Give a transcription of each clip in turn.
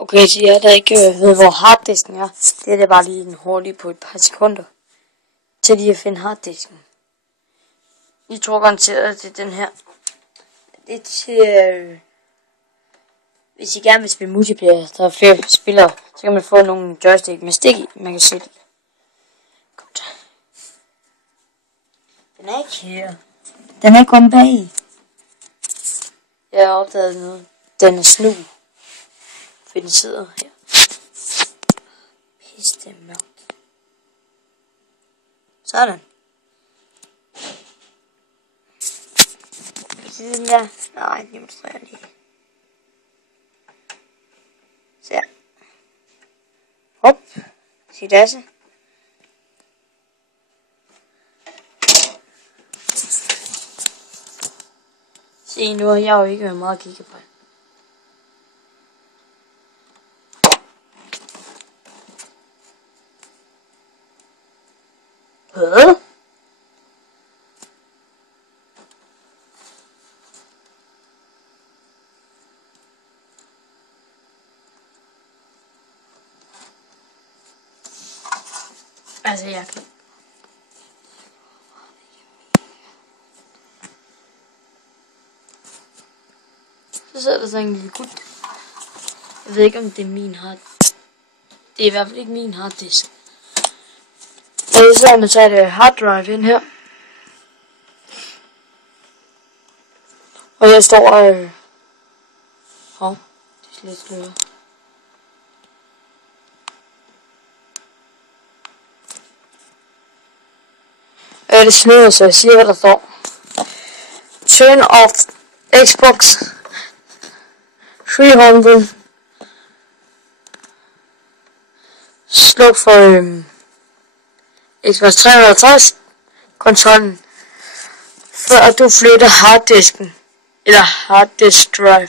Okay, så jeg der ikke ved, hvor harddisken er. Det er det bare lige en hurtig på et par sekunder. Til lige at finde harddisken. I tror garanteret, det er den her. Det er til... hvis I gerne vil spille multiplayer, der er flere spillere, så kan man få nogle joystick med stik i. Man kan sætte. Godt. Den er ikke her. Den er kun bag. Jeg har opdaget noget. Den er snu. For den sidder her. Pisse mørkt. Sådan. Den der. Nej, den demonstrerer lige. Så her. Hop. Sidasse. Se, nu har jeg jo ikke meget at kigge på. Hvad? Altså, jeg kan... Så sidder der så en lille gut. Jeg ved ikke, om det er min hard. Det er i hvert fald ikke min harddisk. Og så har man taget et hard drive ind her. Og jeg står det er slet sløret. Det snøder, så jeg siger, hvad der står. Turn off Xbox 300. Sluk for Xbox 360 kontrollen, før du flytter harddisken eller harddisk drive.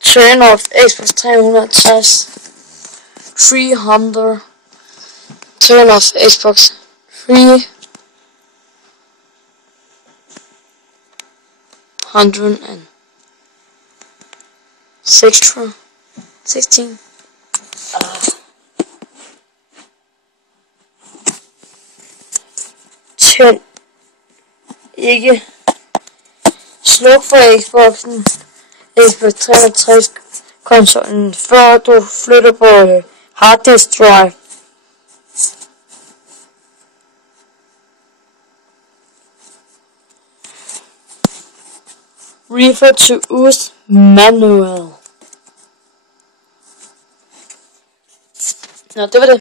Turn off Xbox 360. Turn off Xbox 316. Tænd ikke. Sluk for Xbox 360 konsollen, før du flytter på harddisk drive. Refer to use manual. Nå, det var det.